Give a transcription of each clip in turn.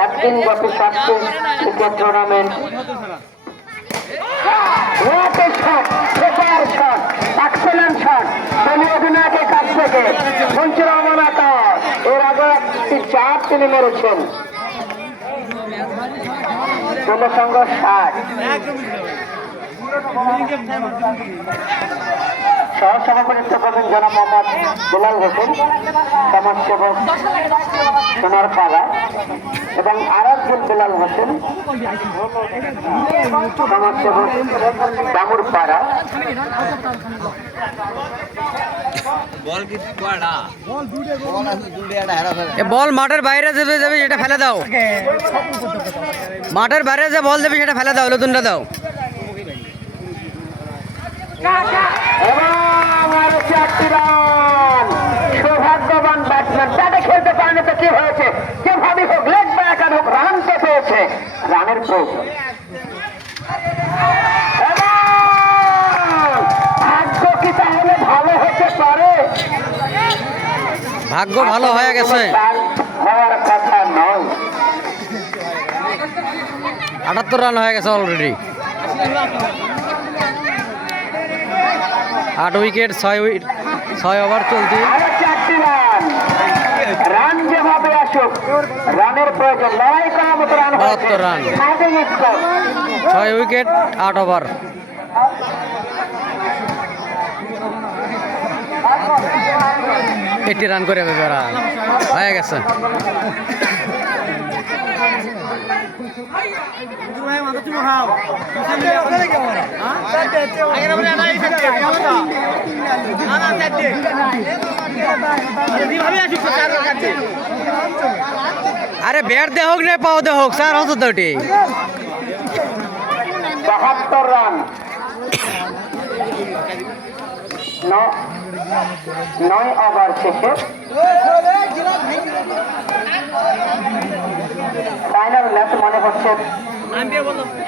একদিন ব্যাপী 7টি cricket tournament. অধিনায়কের কাছ থেকে মঞ্চুর রহমান আকাশ এর আগে একটি 4 তিনি মেরেছেন। সংঘ 60 সহসভাপতিত্ব করবেন জনাব মোহাম্মদ দুলাল হোসেন, সমাজসেবক সোনার পাড়া, এবং আরাফুল দুলাল হোসেন, সমাজসেবক দামুর পাড়া। বল মাঠের বাইরে যাবে সেটা ফেলে দাও, মাঠের বাইরে যে বল দেবে সেটা ফেলে দাও, নতুনটা দাও। সৌভাগ্যবান ব্যাটসম্যান ব্যাটে খেলতে পারেনি তো কি হয়েছে, যেভাবে হোক লেগ ব্যাক আর হোক রান তো পেয়েছে, রানের প্রয়োজন। ভাগ্য কি তাহলে ভালো হতে পারে? ভাগ্য ভালো হয়ে গেছে, হওয়ার কথা নয়। 78 রান হয়ে গেছে অলরেডি। 8 উইকেট 6 ওভার চলতি। রান যেভাবে আসুক রানের প্রয়োজন, লড়াই করার মতো রান। 72 run, 6 wicket 8 over. একটি রান করে ওরা হয়ে গেছে। আরে ব্যাট দে হোক না পাও দে হোক স্যার, হতো তো ওটি। 72 রান, 9 ওভার শেষে ফাইনাল ম্যাচ মনে হচ্ছে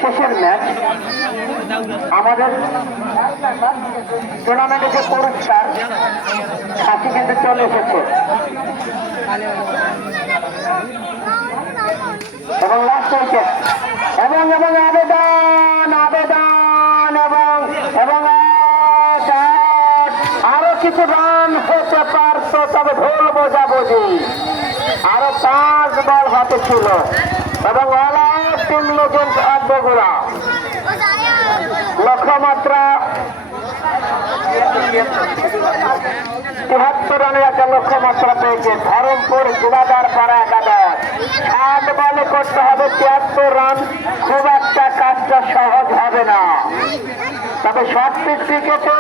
শেষের ম্যাচ। আমাদের টুর্নামেন্টের যে পুরস্কার হাসি কিন্তু চলে এসেছে, এবং লাস্ট উইকেট এবং আবেদন এবং আরো কিছু রান হতে পারত, তবে ঢোল বোঝাবুঝি। আরো 5 বল হাতে ছিল এবং all out team legends of Bogura. লক্ষ্যমাত্রা 73 রানের একটা লক্ষ্যমাত্রা পেয়েছে ধরমপুর জুলাদার পাড়া একাদশ। 8 বলে করতে হবে 73 রান, খুব একটা কাজটা সহজ হবে না, তবে শর্ট পিচ ক্রিকেটে